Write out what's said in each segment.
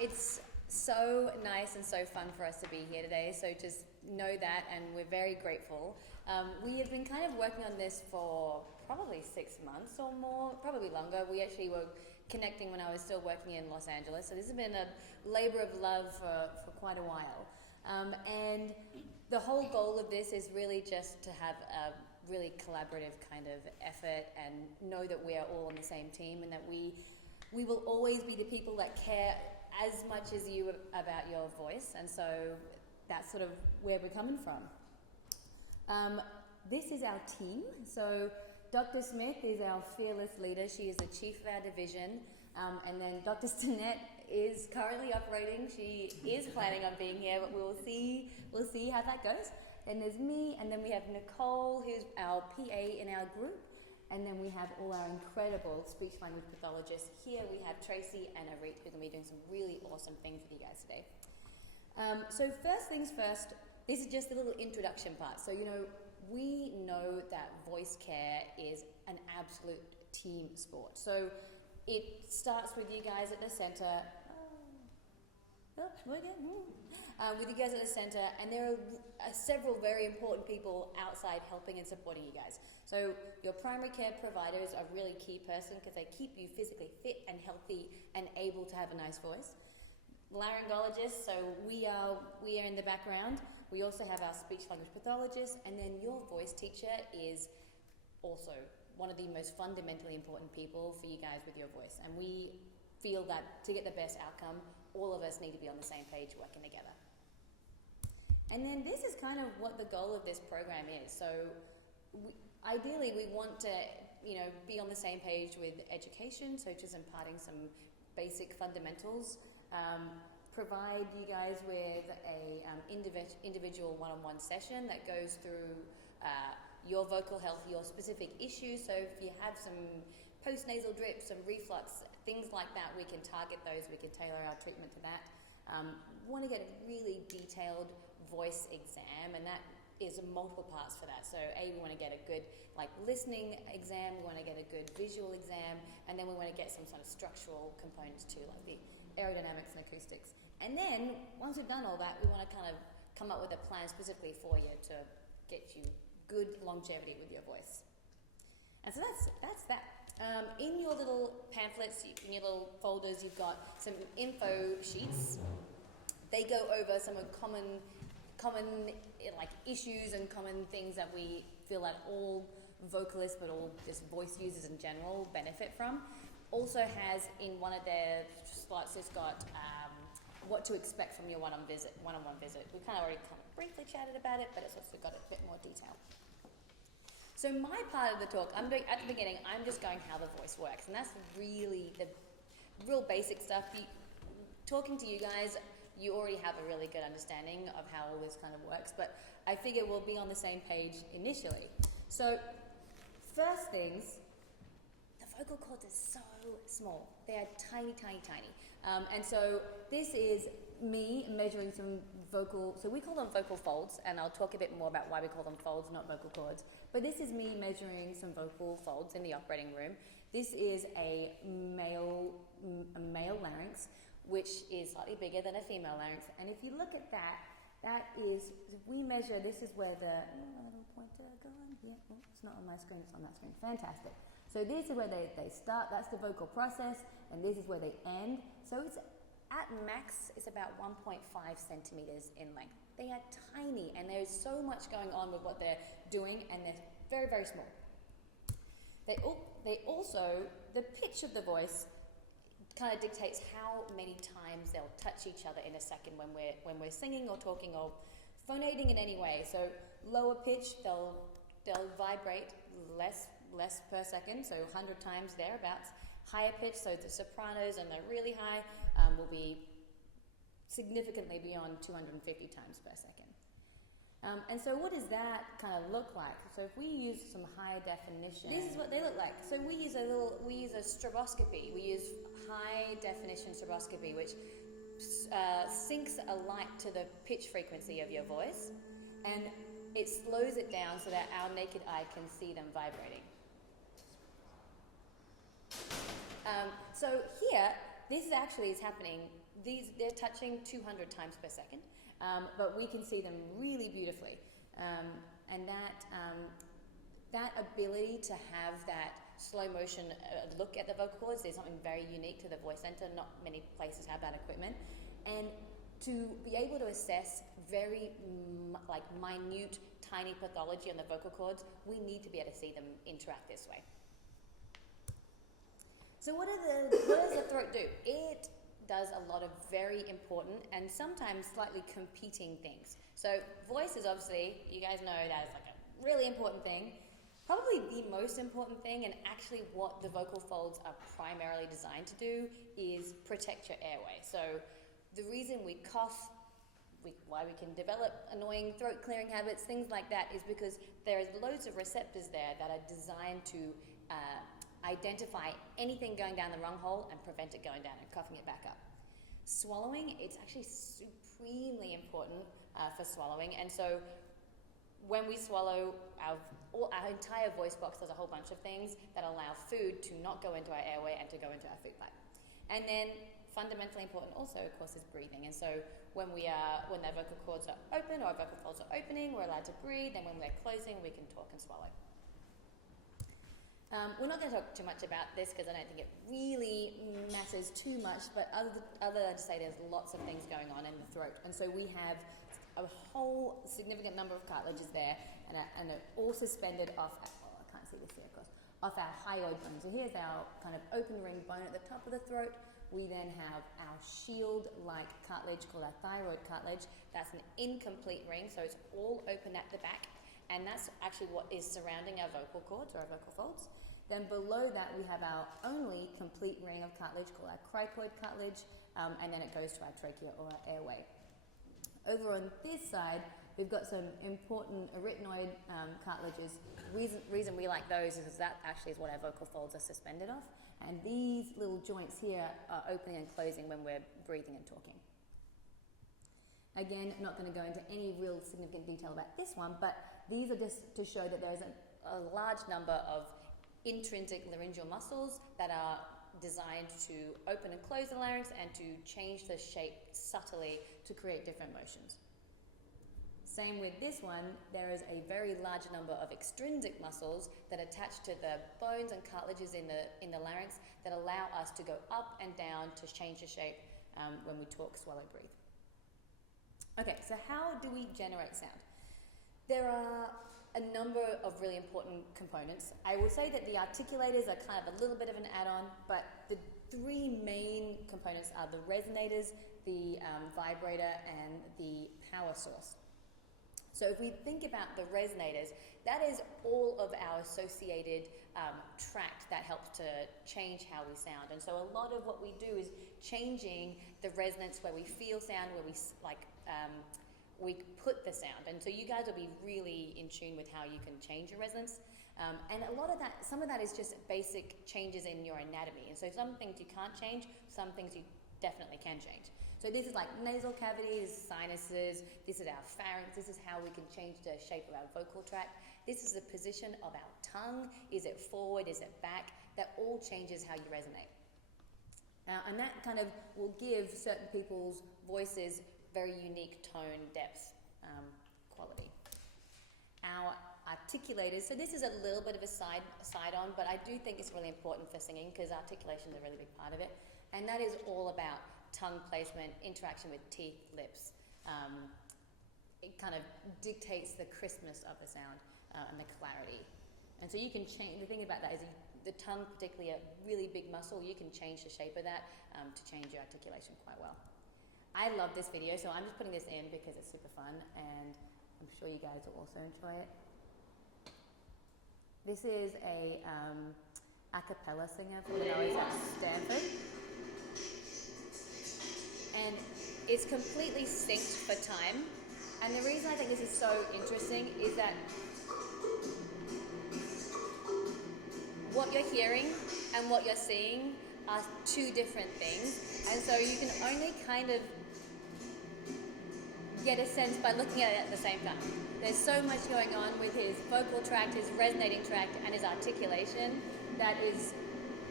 It's so nice and so fun for us to be here today, so just know that, and we're very grateful. We have been kind of working on this for probably 6 months or more, probably longer. We actually were connecting when I was still working in Los Angeles, so this has been a labor of love for quite a while. And the whole goal of this is really just to have a really collaborative kind of effort and know that we are all on the same team, and that we will always be the people that care as much as you about your voice, and so that's sort of where we're coming from. This is our team. So Dr. Smith is our fearless leader. She is the chief of our division. And then Dr. Stinnett is currently operating. She is planning on being here, but we'll see how that goes. Then there's me, and then we have Nicole, who's our PA in our group. And then we have all our incredible speech language pathologists. Here we have Tracy and Arit, who are going to be doing some really awesome things with you guys today. So first things first, this is just a little introduction part. So, we know that voice care is an absolute team sport. So it starts with you guys at the center. With you guys at the center, and there are several very important people outside helping and supporting you guys. So your primary care providers are a really key person because they keep you physically fit and healthy and able to have a nice voice. Laryngologists, so we are in the background. We also have our speech language pathologist, and then your voice teacher is also one of the most fundamentally important people for you guys with your voice. And we feel that to get the best outcome, all of us need to be on the same page working together. And then this is kind of what the goal of this program is. So ideally we want to, be on the same page with education, so just imparting some basic fundamentals, provide you guys with a individual one-on-one session that goes through your vocal health, your specific issues. So if you have some postnasal drips, some reflux, things like that, we can target those, we can tailor our treatment to that. We want to get a really detailed voice exam, and that is multiple parts for that. So we want to get a good listening exam, we want to get a good visual exam, and then we want to get some sort of structural components too, like the aerodynamics and acoustics. And then once we've done all that, we want to kind of come up with a plan specifically for you to get you good longevity with your voice. And so that's that. In your little pamphlets, in your little folders, you've got some info sheets. They go over some of common issues and common things that we feel that all vocalists, but all just voice users in general, benefit from. Also has in one of their slots, it's got what to expect from your one-on-one visit. We kind of already briefly chatted about it, but it's also got a bit more detail. So my part of the talk, at the beginning, I'm just going how the voice works, and that's really the real basic stuff. Talking to you guys, you already have a really good understanding of how all this kind of works, but I figure we'll be on the same page initially. So first things, the vocal cords are so small. They are tiny, tiny, tiny. And so this is me measuring some so we call them vocal folds, and I'll talk a bit more about why we call them folds, not vocal cords. But this is me measuring some vocal folds in the operating room. This is a male larynx, which is slightly bigger than a female larynx. And if you look at that is, if we measure, this is where the little pointer gone. Yeah, it's not on my screen, it's on that screen. Fantastic. So this is where they start, that's the vocal process, and this is where they end. So it's at max, it's about 1.5 centimeters in length. They are tiny, and there's so much going on with what they're doing, and they're very, very small. They also, the pitch of the voice kind of dictates how many times they'll touch each other in a second when we're singing or talking or phonating in any way. So lower pitch, they'll vibrate less per second, so 100 times thereabouts. Higher pitch, so the sopranos and the really high will be significantly beyond 250 times per second. And so what does that kind of look like? So if we use some high definition, this is what they look like. So we use a stroboscopy. We use high definition stroboscopy, which syncs a light to the pitch frequency of your voice, and it slows it down so that our naked eye can see them vibrating. So here, this actually is happening. They're touching 200 times per second, but we can see them really beautifully. And that ability to have that slow motion look at the vocal cords is something very unique to the voice center. Not many places have that equipment. And to be able to assess very minute, tiny pathology on the vocal cords, we need to be able to see them interact this way. So what does the throat do? It does a lot of very important and sometimes slightly competing things. So voice is obviously, you guys know that is like a really important thing. Probably the most important thing, and actually what the vocal folds are primarily designed to do, is protect your airway. So the reason we cough, why we can develop annoying throat clearing habits, things like that, is because there is loads of receptors there that are designed to identify anything going down the wrong hole and prevent it going down and coughing it back up. Swallowing, it's actually supremely important for swallowing, and so when we swallow, our entire voice box does a whole bunch of things that allow food to not go into our airway and to go into our food pipe. And then fundamentally important also, of course, is breathing. And so when our vocal cords are open or our vocal folds are opening, we're allowed to breathe, and when we're closing, we can talk and swallow. We're not going to talk too much about this because I don't think it really matters too much, but other than to say there's lots of things going on in the throat. And so we have a whole significant number of cartilages there, and all suspended off, I can't see this here, of course, off our hyoid bone. So here's our kind of open ring bone at the top of the throat. We then have our shield-like cartilage called our thyroid cartilage. That's an incomplete ring, so it's all open at the back. And that's actually what is surrounding our vocal cords or our vocal folds. Then below that, we have our only complete ring of cartilage called our cricoid cartilage, and then it goes to our trachea or our airway. Over on this side, we've got some important arytenoid cartilages. Reason we like those is because that actually is what our vocal folds are suspended off. And these little joints here are opening and closing when we're breathing and talking. Again, I'm not going to go into any real significant detail about this one, but these are just to show that there is a large number of intrinsic laryngeal muscles that are designed to open and close the larynx and to change the shape subtly to create different motions. Same with this one, there is a very large number of extrinsic muscles that attach to the bones and cartilages in the larynx that allow us to go up and down to change the shape when we talk, swallow, breathe. Okay, so how do we generate sound? There are a number of really important components. I will say that the articulators are kind of a little bit of an add-on, but the three main components are the resonators, the vibrator, and the power source. So if we think about the resonators, that is all of our associated tract that helps to change how we sound. And so a lot of what we do is changing the resonance where we feel sound, where we put the sound. And so you guys will be really in tune with how you can change your resonance. And a lot of that, some of that is just basic changes in your anatomy. And so some things you can't change, some things you definitely can change. So this is like nasal cavities, sinuses, this is our pharynx, this is how we can change the shape of our vocal tract. This is the position of our tongue. Is it forward, is it back? That all changes how you resonate. And that kind of will give certain people's voices very unique tone, depth, quality. Our articulators, so this is a little bit of a side on, but I do think it's really important for singing because articulation is a really big part of it. And that is all about tongue placement, interaction with teeth, lips. It kind of dictates the crispness of the sound and the clarity. And so you can change, the thing about that is the tongue, particularly a really big muscle, you can change the shape of that to change your articulation quite well. I love this video, so I'm just putting this in because it's super fun and I'm sure you guys will also enjoy it. This is a cappella singer from when I was at Stanford. And it's completely synced for time. And the reason I think this is so interesting is that what you're hearing and what you're seeing are two different things. And so you can only kind of get a sense by looking at it at the same time. There's so much going on with his vocal tract, his resonating tract, and his articulation that is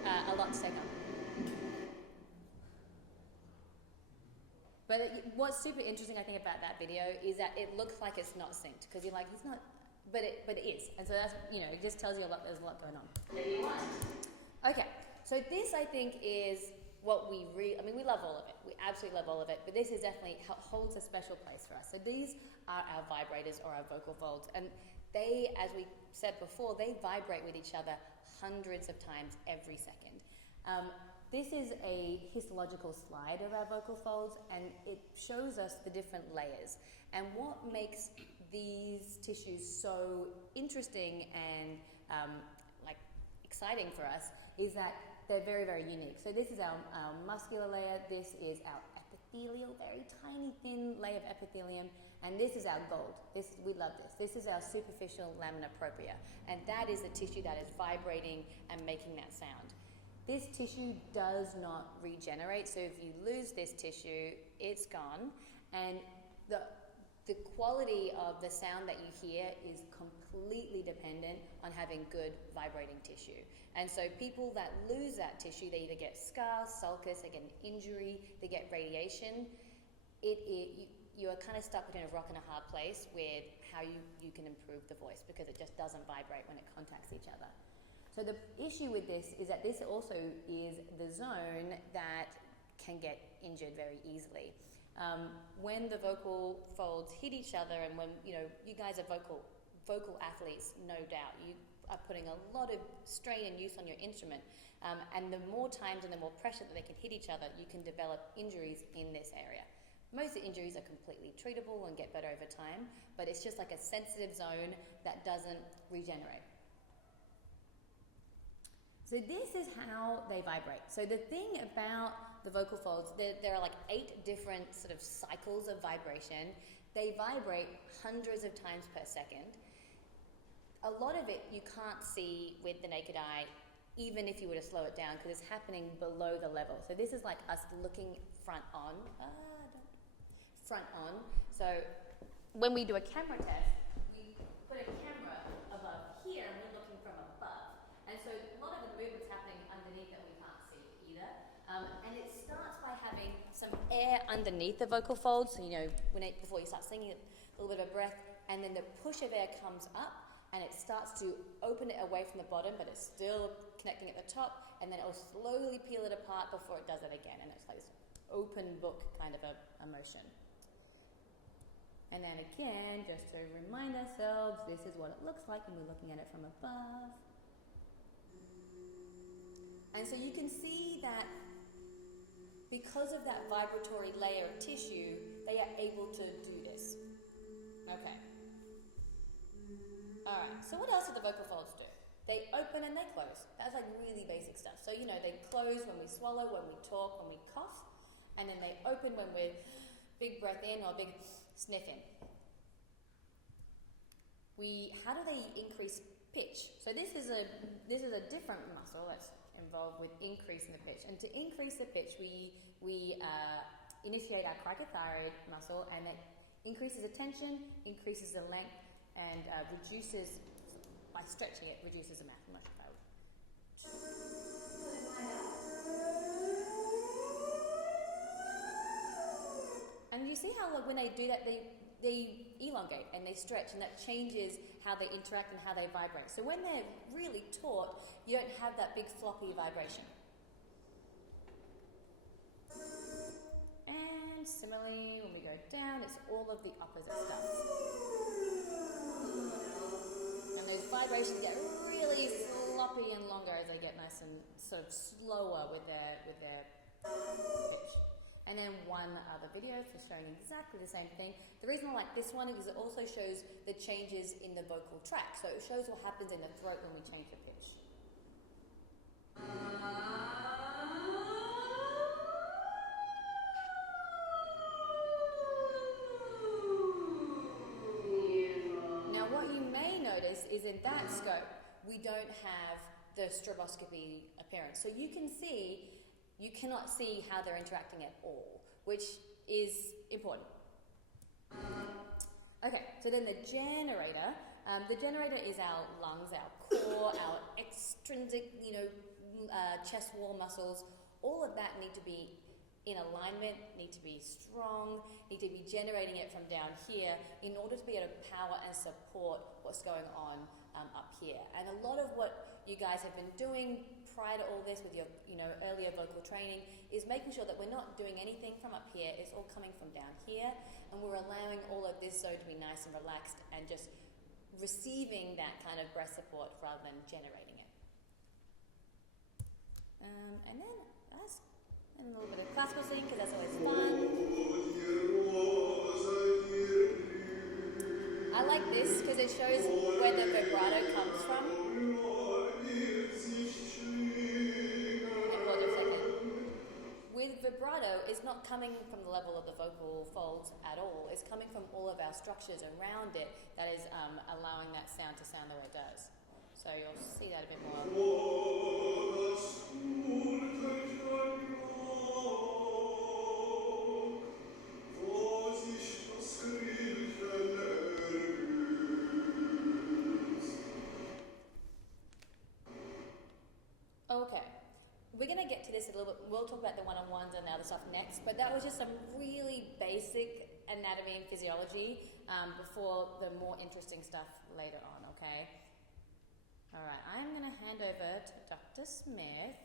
a lot to take on. But what's super interesting, I think, about that video is that it looks like it's not synced because you're like, he's not, but it is. And so that's, it just tells you a lot, there's a lot going on. Okay, so this I think is what we we love all of it. We absolutely love all of it, but this is definitely holds a special place for us. So these are our vibrators or our vocal folds, and they, as we said before, they vibrate with each other hundreds of times every second. This is a histological slide of our vocal folds, and it shows us the different layers. And what makes these tissues so interesting and exciting for us is that they're very, very unique. So this is our muscular layer, this is our epithelial, very tiny, thin layer of epithelium, and this is our gold. We love this. This is our superficial lamina propria, and that is the tissue that is vibrating and making that sound. This tissue does not regenerate, so if you lose this tissue, it's gone, and the quality of the sound that you hear is completely dependent on having good vibrating tissue. And so people that lose that tissue, they either get scars, sulcus, they get an injury, they get radiation. You are kind of stuck between a rock and a hard place with how you can improve the voice because it just doesn't vibrate when it contacts each other. So the issue with this is that this also is the zone that can get injured very easily. When the vocal folds hit each other, and when you guys are vocal athletes, no doubt, you are putting a lot of strain and use on your instrument, and the more times and the more pressure that they can hit each other, you can develop injuries in this area. Most of the injuries are completely treatable and get better over time, but it's just like a sensitive zone that doesn't regenerate. So this is how they vibrate. So the thing about the vocal folds, there are like 8 different sort of cycles of vibration. They vibrate hundreds of times per second. A lot of it you can't see with the naked eye, even if you were to slow it down, because it's happening below the level. So this is like us looking front on. So when we do a camera test, we put a camera above here and we're looking from above. And so a lot of the movement's happening underneath that we can't see either. And it starts by having some air underneath the vocal folds. So, before you start singing, a little bit of breath, and then the push of air comes up and it starts to open it away from the bottom, but it's still connecting at the top, and then it will slowly peel it apart before it does it again. And it's like this open book kind of a motion. And then again, just to remind ourselves, this is what it looks like when we're looking at it from above. And so you can see that because of that vibratory layer of tissue, they are able to do this. Okay. Alright, so what else do the vocal folds do? They open and they close. That's like really basic stuff. So, they close when we swallow, when we talk, when we cough, and then they open when we're big breath in or big sniff in. How do they increase pitch? So this is a different muscle that's involved with increasing the pitch. And to increase the pitch, we initiate our cricothyroid muscle, and it increases the tension, increases the length, and reduces, by stretching it, reduces the mouth. I'm not sure if I would. And you see how when they do that, they elongate and they stretch, and that changes how they interact and how they vibrate. So when they're really taut, you don't have that big floppy vibration. And similarly, when we go down, it's all of the opposite stuff. And those vibrations get really floppy and longer as they get nice and sort of slower with their pitch. And then one other video for showing exactly the same thing. The reason I like this one is it also shows the changes in the vocal tract. So it shows what happens in the throat when we change the pitch. Now what you may notice is in that scope, we don't have the stroboscopy appearance. So you cannot see how they're interacting at all, which is important. Okay, so then the generator is our lungs, our core, our extrinsic, chest wall muscles. All of that need to be in alignment, need to be strong, need to be generating it from down here in order to be able to power and support what's going on up here. And a lot of what you guys have been doing prior to all this with your earlier vocal training is making sure that we're not doing anything from up here, it's all coming from down here, and we're allowing all of this zone to be nice and relaxed and just receiving that kind of breath support rather than generating it. And then that's a little bit of classical singing because that's always fun. I like this because it shows where the vibrato comes from. And hold on a second. With vibrato, it's not coming from the level of the vocal folds at all. It's coming from all of our structures around it that is allowing that sound to sound the way it does. So you'll see that a bit more. Okay, we're going to get to this a little bit. We'll talk about the one-on-ones and the other stuff next, but that was just some really basic anatomy and physiology before the more interesting stuff later on, okay? All right, I'm going to hand over to Dr. Smith.